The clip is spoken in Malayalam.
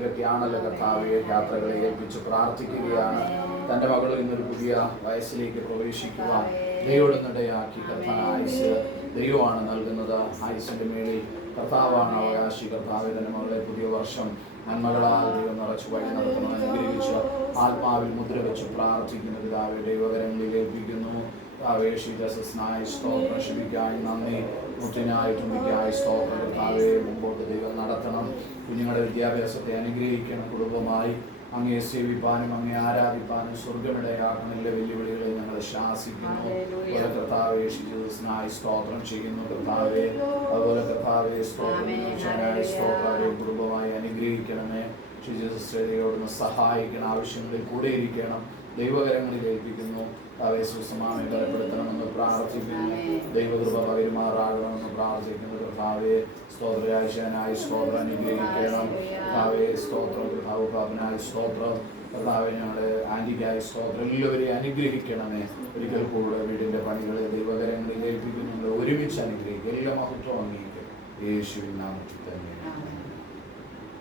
യാത്രയൊക്കെയാണല്ലോ കർത്താവെ. യാത്രകളെ ഏൽപ്പിച്ച് പ്രാർത്ഥിക്കുകയാണ്. തൻ്റെ മകൾ ഇന്നൊരു പുതിയ വയസ്സിലേക്ക് പ്രവേശിക്കുവാൻ ദൈവത്തിനിടയാക്കി. കർത്താവ് ആയുസ് ദൈവമാണ് നൽകുന്നത്. ആയുസിൻ്റെ മേളിൽ കർത്താവാണ് അവകാശി. കർത്താവ് തൻ്റെ മകളെ പുതിയ വർഷം നന്മകളാൽ ദൈവം നിറച്ച് വഴി നടത്തണം അനുഗ്രഹിച്ച് ആത്മാവിൽ മുദ്ര വെച്ച് പ്രാർത്ഥിക്കുന്ന പിതാവെ ദൈവകരങ്ങളിൽ ഏൽപ്പിക്കുന്നു. ായി സ്തോത്രം, ക്ഷമിക്കായി നന്ദി, മുറ്റിനായി തുമ്പിക്കായി സ്തോത്രം. കർത്താവെ മുമ്പോട്ട് ദൈവം നടത്തണം. കുഞ്ഞുങ്ങളുടെ വിദ്യാഭ്യാസത്തെ അനുഗ്രഹിക്കണം. കുടുംബമായി അങ്ങയെ സേവിപ്പാനും അങ്ങയെ ആരാധിപ്പാനും സ്വർഗമിടയാക്കണം. എല്ലാ വെല്ലുവിളികളെ ഞങ്ങൾ ശാസിക്കുന്നു. കർത്താവെ യേശുനായി സ്തോത്രം ചെയ്യുന്നു. കർത്താവെ അതുപോലെ കർത്താവെ സ്തോത്രം കുടുംബമായി അനുഗ്രഹിക്കണമേ. ശുചിയോടൊന്ന് സഹായിക്കണം. ആവശ്യങ്ങളിൽ കൂടെ ഇരിക്കണം. ദൈവകരങ്ങളിൽ ഏൽപ്പിക്കുന്നു. സ്വസ്ഥമായി ബലപ്പെടുത്തണമെന്ന് പ്രാർത്ഥിക്കുന്നു. ദൈവകൃപ പകരുമാറാകണമെന്ന് പ്രാർത്ഥിക്കുന്നു. കർത്താവെ സ്തോത്രരാശനായി സ്തോത്രം അനുഗ്രഹിക്കണം. കർത്താവെ സ്തോത്രം, കർത്താവ് പാപനായി സ്തോത്രം, കർത്താവെ ഞങ്ങളുടെ ആൻറ്റിക്കായി സ്തോത്രം. എല്ലാവരെയും അനുഗ്രഹിക്കണമേ. ഒരിക്കൽ കൂടെ വീടിൻ്റെ പണികളെ ദൈവകരങ്ങളിൽ ഏൽപ്പിക്കുന്നുണ്ട്. ഒരുമിച്ച് അനുഗ്രഹിക്കുക. എല്ലാ മഹത്വം അംഗീകരിക്കും യേശുവിൻ നാമത്തിൽ തന്നെ.